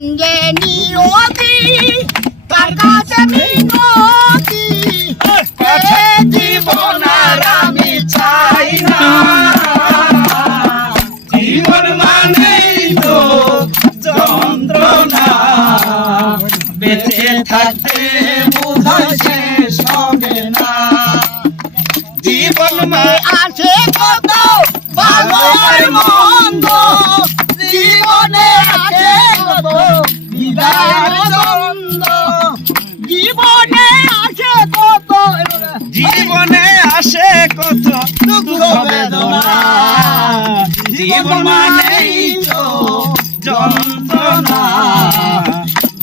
যে নিয়তি তার কাছে মিনতি এ জীবন আর আমি চাই না জীবন মানেই তো যন্ত্রণা বেঁচে থাকতে বোধহয় শেষ হবে না জীবন আছে কত ভালো আর মন্দ জীবনে আছে কত বিদায়ের দ্বন্দ্ব জীবনে আছে কত জীবনে আসে কত দুঃখ বেদনা জীবন মানেই তো যন্ত্রণা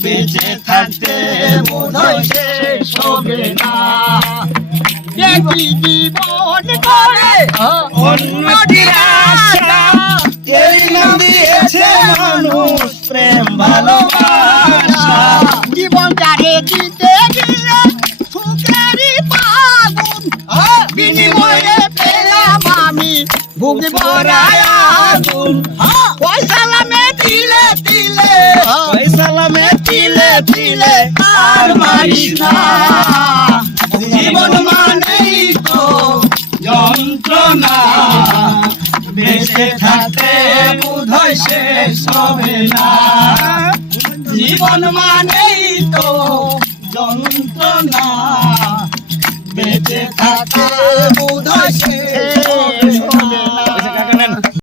বেঁচে থাকতে বোধহয় শেষ হবে না দেখি জীবন করে অন্যটির আশা এই নাম দিয়েছে মানুষ প্রেম ভালোবাসা জীবন যারে দিতে গেলে সুখেরই পাগুন বিনিময়ে পেলাম আমি বুক ভরায় আগুন পয়সালামে দিলে দিলে পয়সালামে তিলে তিলে আর মারিস না জীবন মানেই তো যন্ত্রণা বেঁচে থাকতে বোধহয় শেষ হবে না জীবন মানেই তো যন্ত্রণা বেঁচে থাকতে বোধহয় শেষ হবে না